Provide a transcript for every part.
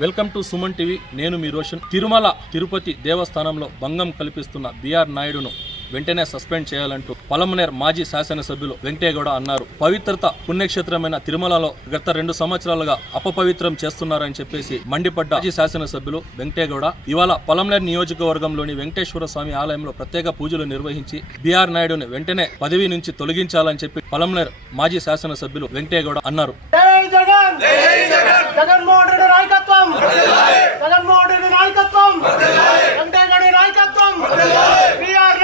Welcome to Suman TV. నేను మీ రోషన్. తిరుమల తిరుపతి దేవస్థానంలో భంగం కల్పిస్తున్న బిఆర్ నాయుడును వెంటనే సస్పెండ్ చేయాలంటూ పలమనేర్ మాజీ శాసనసభ్యులు వెంకటేగౌడ అన్నారు. పవిత్రత పుణ్యక్షేత్రమైన తిరుమలలో గత 2 సంవత్సరాలుగా అపపవిత్రం చేస్తున్నారని చెప్పేసి మండిపడ్డ మాజీ శాసనసభ్యులు వెంకటేగౌడ ఇవాళ పలమనేర్ నియోజకవర్గంలోని వెంకటేశ్వర స్వామి ఆలయంలో ప్రత్యేక పూజలు నిర్వహించి బిఆర్ నాయుడుని వెంటనే పదవి నుంచి తొలగించాలని చెప్పి పలమనేర్ మాజీ శాసనసభ్యులు వెంకటేగౌడ అన్నారు. జగన్మోహన్ రెడ్డి నాయకత్వం, జగన్మోహన్ రెడ్డి నాయకత్వం, వెంకటేగౌడ నాయకత్వం, బిఆర్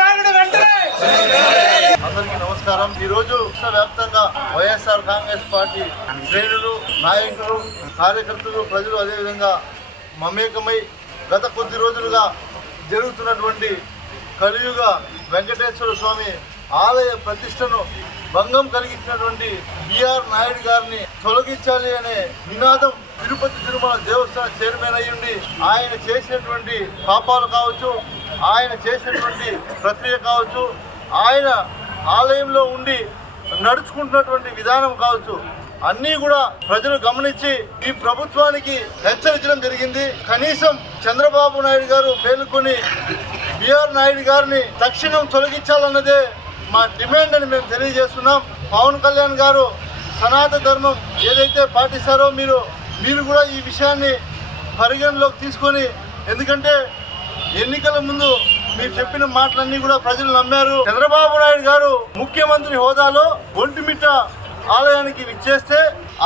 నాయుడు వెంటనే. అందరికీ నమస్కారం. ఈ రోజు వ్యాప్తంగా వైఎస్ఆర్ కాంగ్రెస్ పార్టీ శ్రేణులు, నాయకులు, కార్యకర్తలు, ప్రజలు అదేవిధంగా మమేకమై గత కొద్ది రోజులుగా జరుగుతున్నటువంటి కలియుగ వెంకటేశ్వర స్వామి ఆలయ ప్రతిష్టను భంగం కలిగించినటువంటి బిఆర్ నాయుడు గారిని తొలగించాలి అనే నినాదం తిరుపతి తిరుమల దేవస్థాన చైర్మన్ అయ్యుండి ఆయన చేసినటువంటి పాపాలు కావచ్చు, ఆయన చేసినటువంటి ప్రక్రియ కావచ్చు, ఆయన ఆలయంలో ఉండి నడుచుకుంటున్నటువంటి విధానం కావచ్చు, అన్నీ కూడా ప్రజలు గమనించి ఈ ప్రభుత్వానికి హెచ్చరించడం జరిగింది. కనీసం చంద్రబాబు నాయుడు గారు మేలుకొని బిఆర్ నాయుడు గారిని తక్షణం తొలగించాలన్నదే మా డిమాండ్ అని మేము తెలియజేస్తున్నాం. పవన్ కళ్యాణ్ గారు సనాతన ధర్మం ఏదైతే పాటిస్తారో మీరు కూడా ఈ విషయాన్ని పరిగణలోకి తీసుకొని, ఎందుకంటే ఎన్నికల ముందు మీరు చెప్పిన మాటలన్నీ కూడా ప్రజలు నమ్మారు. చంద్రబాబు నాయుడు గారు ముఖ్యమంత్రి హోదాలో ఒంటిమిట్ట ఆలయానికి విచ్చేస్తే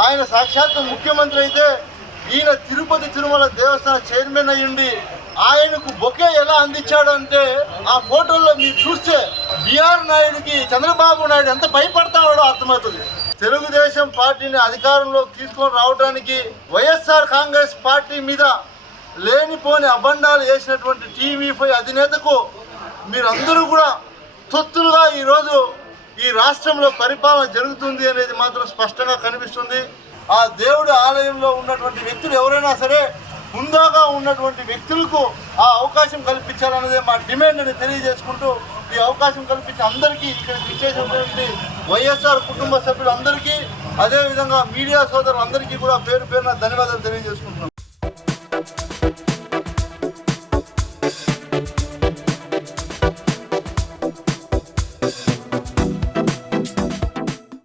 ఆయన సాక్షాత్ ముఖ్యమంత్రి అయితే ఈయన తిరుపతి తిరుమల దేవస్థాన చైర్మన్ అయ్యుండి ఆయనకు బొకే ఎలా అందించాడు అంటే ఆ ఫోటోల్లో మీరు చూస్తే బిఆర్ నాయుడుకి చంద్రబాబు నాయుడు ఎంత భయపడతాడో అర్థమవుతుంది. తెలుగుదేశం పార్టీని అధికారంలోకి తీసుకొని రావడానికి వైఎస్ఆర్ కాంగ్రెస్ పార్టీ మీద లేనిపోని అబండాలు వేసినటువంటి టీవీ5 అధినేతకు మీరందరూ కూడా తొత్తులుగా ఈరోజు ఈ రాష్ట్రంలో పరిపాలన జరుగుతుంది అనేది మాత్రం స్పష్టంగా కనిపిస్తుంది. ఆ దేవుడి ఆలయంలో ఉన్నటువంటి వ్యక్తులు ఎవరైనా సరే ముందుగా ఉన్నటువంటి వ్యక్తులకు ఆ అవకాశం కల్పించాలన్నదే మా డిమాండ్ అని తెలియజేసుకుంటూ, ఈ అవకాశం కల్పించి అందరికీ ఇక్కడ విచ్చేసినటువంటి వైఎస్ఆర్ కుటుంబ సభ్యులందరికీ, అదేవిధంగా మీడియా సోదరులందరికీ కూడా పేరు పేరున ధన్యవాదాలు తెలియజేసుకుంటున్నాం.